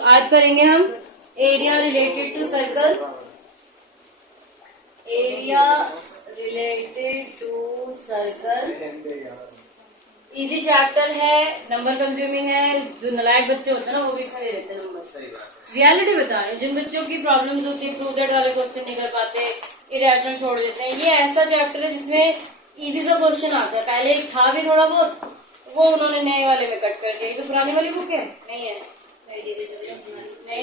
आज करेंगे हम area related to circle. Area related to circle easy chapter है, नंबर कंज्यूमिंग है। जो नालायक बच्चे होते हैं ना वो भी इसमें दे देते हैं नंबर। रियलिटी बता रहे हैं, जिन बच्चों की प्रॉब्लम्स होती है, प्रूव दैट वाले क्वेश्चन नहीं कर पाते, इरेशनल छोड़ देते हैं, ये ऐसा चैप्टर है जिसमें इजी सा क्वेश्चन आता है। पहले एक था भी थोड़ा बहुत, वो उन्होंने नए वाले में कट कर दिया। तो पुरानी वाली बुक है नहीं है, नहीं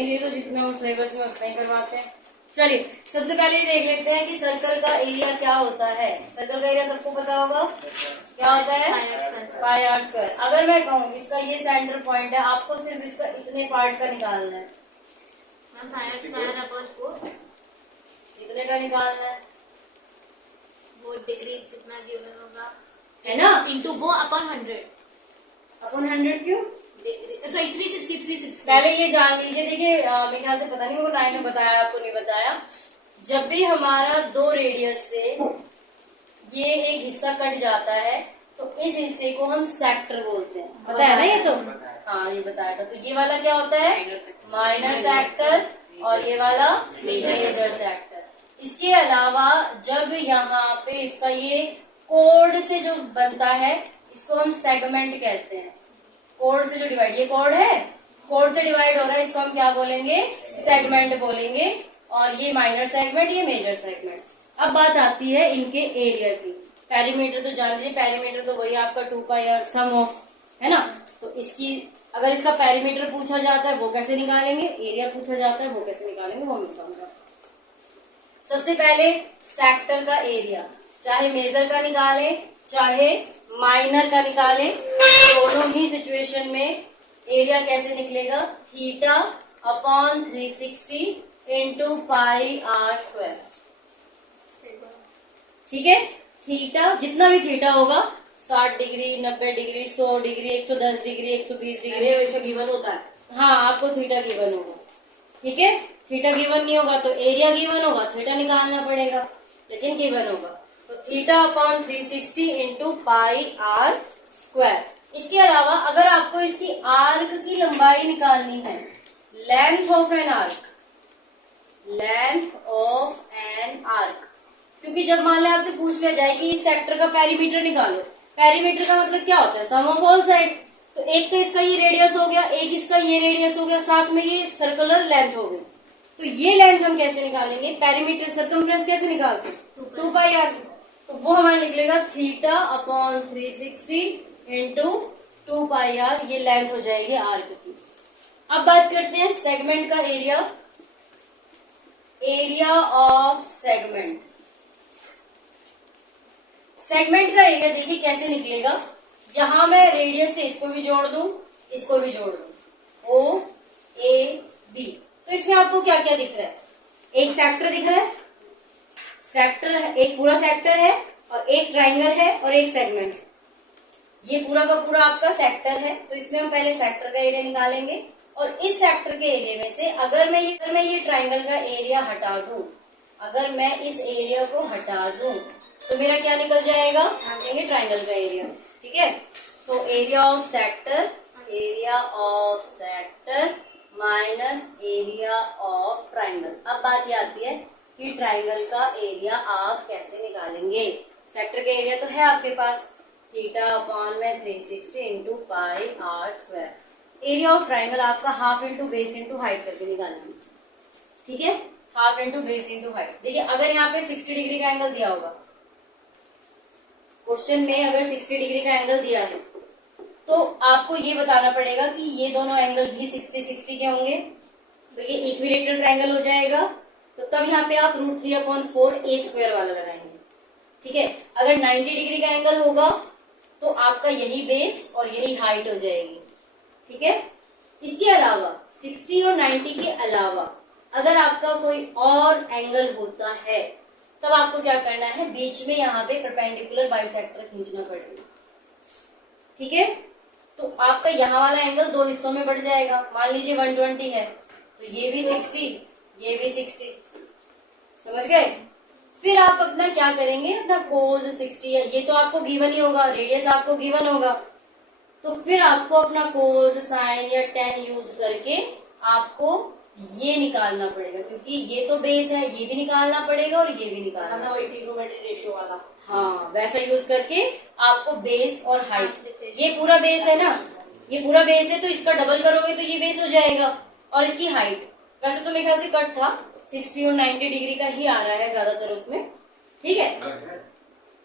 दी तो जितना वो सिलेबस में उतना ही करवाते हैं। चलिए सबसे पहले ये देख लेते हैं कि सर्कल का एरिया क्या होता है। सर्कल का एरिया सबको पता होगा क्या होता है, पाई आर स्क्वायर। अगर मैं कहूँ इसका ये सेंटर पॉइंट है, आपको सिर्फ इसका इतने पार्ट का निकालना है, इतने का निकालना है, वो डिग्री जितना गिवन होगा है ना, इंटू वो अपॉन 100 अपन 100 क्यों, सॉरी 360 पहले ये जान लीजिए। देखिए मेरे ख्याल से पता नहीं वो 9 में बताया आपको नहीं बताया। जब भी हमारा दो रेडियस से ये एक हिस्सा कट जाता है तो इस हिस्से को हम सेक्टर बोलते हैं। पता है ना ये तो, हाँ ये बताया था। तो ये वाला क्या होता है, माइनर सेक्टर, और ये वाला मेजर सेक्टर। इसके अलावा जब यहाँ पे इसका ये कोड से जो बनता है इसको हम सेगमेंट कहते हैं। कोड से जो डिवाइड, ये कोड है, कोड से डिवाइड हो रहा है, इसको हम क्या बोलेंगे, सेगमेंट बोलेंगे। और ये माइनर सेगमेंट, ये मेजर सेगमेंट। अब बात आती है इनके एरिया की। पेरीमीटर तो जान लीजिए, पेरीमीटर तो वही आपका 2 पाई आर सम ऑफ, है ना। तो इसकी अगर इसका पेरीमीटर पूछा जाता है वो कैसे निकालेंगे, एरिया पूछा जाता है वो कैसे निकालेंगे, वो बताऊंगा। सबसे पहले सेक्टर का एरिया, चाहे मेजर का निकाले चाहे माइनर का निकाले, दोनों ही सिचुएशन में एरिया कैसे निकलेगा, theta upon 360 into pi are square. ठीक है, थीटा जितना भी थीटा होगा, 60 degree, 90 degree, 100 degree, 110 degree, 120 degree वैसे गिवन होता है। हाँ, आपको थीटा गिवन होगा। ठीक है, थीटा गिवन नहीं होगा तो एरिया गिवन होगा, थीटा निकालना पड़ेगा, लेकिन गिवन होगा। तो theta upon 360 into pi are square. इसके अलावा अगर आपको इसकी आर्क की लंबाई निकालनी है, length of an arc, length of an arc, क्योंकि जब मान लें आपसे पूछ लिया जाए कि इस सेक्टर का पेरीमीटर निकालो, पेरीमीटर का मतलब क्या होता है, सम ऑफ ऑल साइड। तो एक तो इसका ये रेडियस हो गया, एक इसका ये रेडियस हो गया, साथ में ये सर्कुलर लेंथ हो गई। तो ये लेंथ हम कैसे निकालेंगे, पेरीमीटर सर्कमफ्रेंस कैसे निकालते हैं, 2 पाई आर। तो वो हमारा निकलेगा theta upon 360 into 2 pi R, ये लेंथ हो जाएगी आर्क की। अब बात करते हैं सेगमेंट का area. Area of segment, segment का एरिया देखिए कैसे निकलेगा। यहां मैं रेडियस से इसको भी जोड़ दूं, इसको भी जोड़ दूं, ओ ए बी। तो इसमें आपको क्या क्या दिख रहा है, एक सेक्टर दिख रहा है, सेक्टर है, एक पूरा सेक्टर है, और एक ट्राइंगल है, और एक सेगमेंट। ये पूरा का पूरा आपका सेक्टर है। तो इसमें हम पहले सेक्टर का एरिया निकालेंगे, और इस सेक्टर के एरिया में से अगर मैं ये ट्राइंगल का एरिया हटा दूं, अगर मैं इस एरिया को हटा दूं तो मेरा क्या निकल जाएगा, ये ट्राइंगल का एरिया। ठीक है, तो area of sector, area of sector minus area of triangle. अब बात ये आती है कि ट्राइंगल का एरिया आप कैसे निकालेंगे। सेक्टर का एरिया तो है आपके पास, थीटा अपॉन में 360 into pi are square. Area of triangle आपका half into base into height करके निकालना। ठीक है, half into base into height. देखिए अगर यहाँ पे 60 डिग्री का एंगल दिया होगा, क्वेश्चन में अगर 60 डिग्री का एंगल दिया है तो आपको ये बताना पड़ेगा कि ये दोनों एंगल भी 60-60 के होंगे, तो ये इक्विलेटरल ट्रायंगल हो जाएगा। तो तब यहाँ पे आप √3/4 ए स्क्वायर वाला लगाएंगे। ठीक है, अगर 90 डिग्री का एंगल होगा तो आपका यही बेस और यही हाइट हो जाएगी। ठीक है, इसके अलावा 60 और 90 के अलावा अगर आपका कोई और एंगल होता है तब आपको क्या करना है, बीच में यहाँ पे परपेंडिकुलर बाइसेक्टर खींचना पड़ेगा। ठीक है, तो आपका यहाँ वाला एंगल दो हिस्सों में बढ़ जाएगा। मान लीजिए 120 है तो ये भी 60, ये भी 60, समझ गए। फिर आप अपना क्या करेंगे, अपना कोस 60 है, ये तो आपको गिवन ही होगा, रेडियस आपको गिवन होगा, तो फिर आपको अपना कोस साइन या tan यूज करके आपको ये निकालना पड़ेगा, क्योंकि ये तो बेस है, ये भी निकालना पड़ेगा और ये भी निकालना मतलब वही ट्रिग्नोमेट्री रेशियो वाला। हाँ, वैसा यूज करके आपको बेस और हाइट, ये पूरा बेस है ना, ये पूरा बेस है तो इसका डबल करोगे तो ये बेस हो जाएगा, और इसकी हाइट वैसे तो मेरे ख्याल से कट था 60 और 90 डिग्री का ही आ रहा है ज्यादातर उसमें, ठीक है।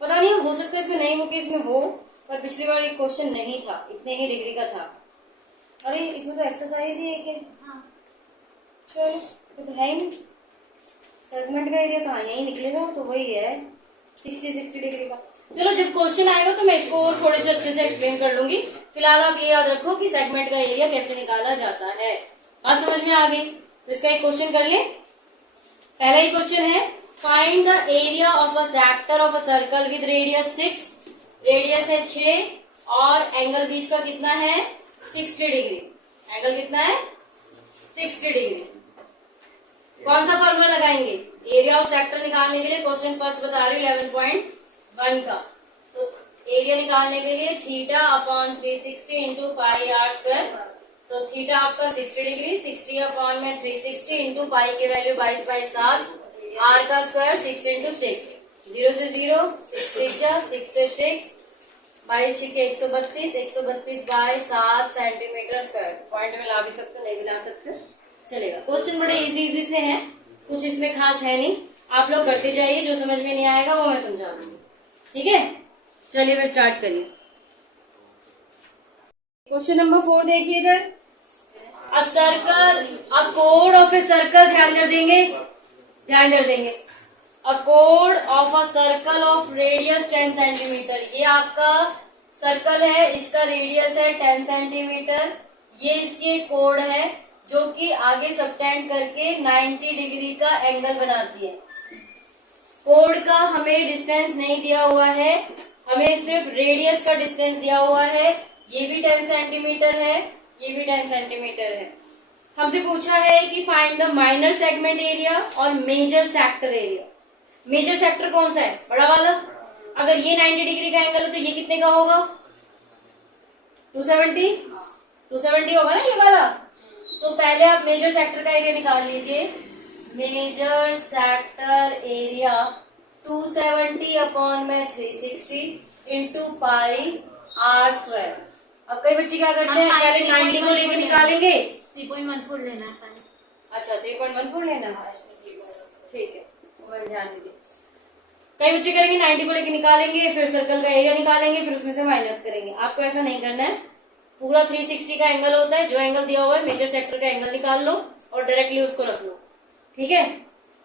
पता नहीं हो सकता है इसमें नहीं हो कि इसमें हो, पर पिछली बार एक क्वेश्चन नहीं था, इतने ही डिग्री का था। अरे इसमें तो एक्सरसाइज ही है क्या? हाँ। चलो ये तो है ही नहीं, सेगमेंट का एरिया कहाँ, यही निकलेगा तो वही है 60 डिग्री का। चलो जब क्वेश्चन आएगा तो मैं इसको और थोड़े से अच्छे से एक्सप्लेन कर लूंगी। फिलहाल आप ये याद रखो कि सेगमेंट का एरिया कैसे निकाला जाता है। बात समझ में आ गई? तो इसका एक क्वेश्चन कर ले। पहला ही क्वेश्चन है, find the area of a sector of a circle with radius 6, radius है 6 और एंगल बीच का कितना है 60 डिग्री। एंगल कितना है 60 डिग्री। कौन सा फॉर्मूला लगाएंगे एरिया ऑफ सेक्टर निकालने के लिए? क्वेश्चन फर्स्ट बता रही हूँ 11.1 का। तो एरिया निकालने के लिए theta upon 360 into pi are square. तो थीटा आपका 60 डिग्री, 60 अपॉन में 360 इंटू पाई की वैल्यू 22/7, आर का स्क्वायर 6 इंटू 6, 0 से 0, 6 से 6, 22 के 132, 132/7 सेंटीमीटर स्क्वायर। पॉइंट में ला भी सकते हो, नहीं भी ला सकते, चलेगा। क्वेश्चन बड़े इजी से हैं, कुछ इसमें खास है नहीं, आप लोग करते जाइए, जो समझ में नहीं आएगा वो मैं समझा दूंगी, ठीक है। चलिए मैं स्टार्ट करिए। क्वेश्चन नंबर 4 देखिए इधर, a circle, a code of a circle, ध्यान कर देंगे, ध्यान कर देंगे। A code of a circle of radius 10 centimetre. ये आपका सर्कल है, इसका रेडियस है 10 सेंटीमीटर। ये इसकी कोड है जो कि आगे सबटेंड करके 90 डिग्री का एंगल बनाती है। कोड का हमें डिस्टेंस नहीं दिया हुआ है, हमें सिर्फ रेडियस का डिस्टेंस दिया हुआ है। ये भी 10 सेंटीमीटर है, ये भी 10 सेंटीमीटर है। हमसे पूछा है कि find the minor segment area और major sector area. Major sector कौन सा है? बड़ा वाला। अगर ये 90 डिग्री का एंगल है तो ये कितने का होगा? 270 होगा ना ये वाला। तो पहले आप मेजर सेक्टर का एरिया निकाल लीजिए। मेजर सेक्टर एरिया 270 अपॉन में 360 इंटू पाई आर स्क्वायर। अब कई बच्चे क्या करते हैं, पहले 90 को लेके निकालेंगे। 3.14 लेना है। अच्छा 3.14 लेना है, ठीक है, वो ध्यान दीजिए। कई बच्चे करेंगे 90 को लेके निकालेंगे, फिर सर्कल का एरिया निकालेंगे, फिर उसमें से माइनस करेंगे। आपको ऐसा नहीं करना है, पूरा 360 का एंगल होता है, जो एंगल दिया हुआ है मेजर सेक्टर का एंगल निकाल लो और डायरेक्टली उसको रख लो, ठीक है।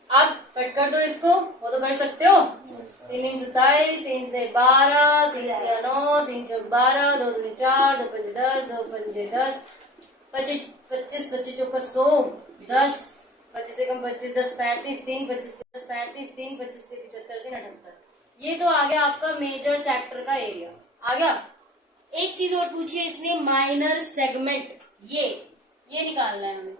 अब कट कर दो इसको, वो तो कर सकते हो। 3 से 27, 3 से 12, 3 से 9, 3 से 12, 2 2 4, 2 5 10, 2 5 10, 25 25 25 चौका 100, 10 25 से कम 25 10 35, 3 25 10 35, 3 25 से 75 3 78। ये तो आ गया आपका मेजर सेक्टर का एरिया, आ गया। एक चीज और पूछिए इसने, माइनर सेगमेंट, ये निकालना है हमें।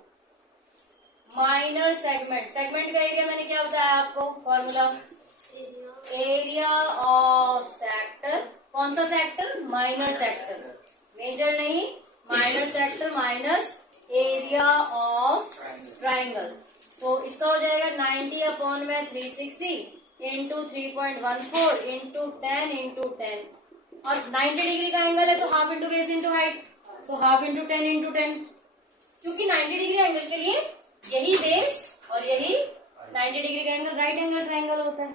माइनर सेगमेंट, सेगमेंट का एरिया मैंने क्या बताया आपको फॉर्मूला? Area of sector. कौन सा सेक्टर? माइनर सेक्टर, मेजर नहीं, minor sector minus area of triangle. तो इसका हो जाएगा 90 अपॉन में 360 इंटू 3.14 इंटू 10 इंटू 10, और 90 डिग्री का एंगल है तो half into base into height, तो हाफ इंटू 10 इंटू 10। क्योंकि 90 डिग्री एंगल के लिए यही बेस और यही 90 डिग्री का एंगल राइट एंगल ट्राइंगल होता है।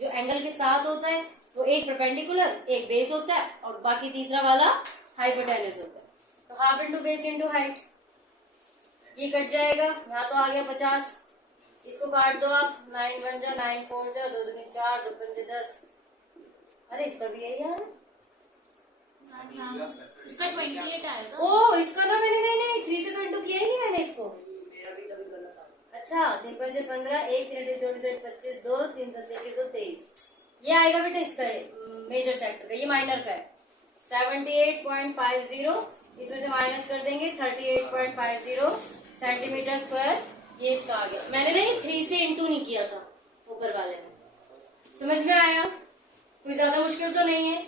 जो एंगल के साथ होता है वो एक परपेंडिकुलर, एक बेस होता है और बाकी तीसरा वाला हाइपोटेनस होता है। तो half into base into height, ये कट जाएगा, यहाँ तो आ गया 50, इसको काट दो आप, 9 1 जा 9 4 जा 2 2 4 2 5 10। अरे इसका भी यही यार, इसका 28 आएगा। ओ इसका ना मैंने नहीं 3 से तो इंटू किया ही नहीं मैंने इसको। अच्छा 3 5 15, 1 3 24 1 25 2 3 7 21 2 23, ये आएगा बेटा इसका मेजर सेक्टर का। ये माइनर का है 78.50, इसमें से माइनस कर देंगे 38.50 सेंटीमीटर स्क्वायर, ये इसका आ गया। मैंने नहीं 3 से इंटू नहीं किया था ऊपर वाले में, समझ में आया? कोई ज्यादा मुश्किल तो नहीं है।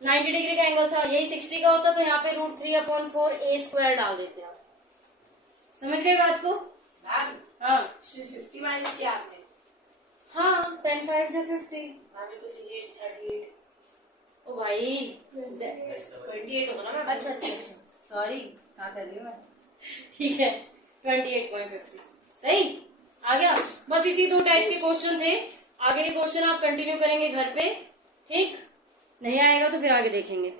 90 डिग्री का एंगल था, यही 60 का होता तो यहाँ पे √3/4 a² डाल देते हैं, समझ गए बात को? मैम हाँ 50 माइनस किया आपने। हाँ 10 5 जा 50। मैम को फिर 38। ओ भाई 28 होगा ना मैम। अच्छा अच्छा अच्छा सॉरी कहाँ कर रही हूँ मैं। ठीक है 28.50 सही आ गया। बस इसी 2 टाइप के क्वेश्चन थे। आगे के क्वेश्चन आप कंटिन्यू करेंगे घर पे, ठीक? नहीं आएगा तो फिर आगे देखेंगे।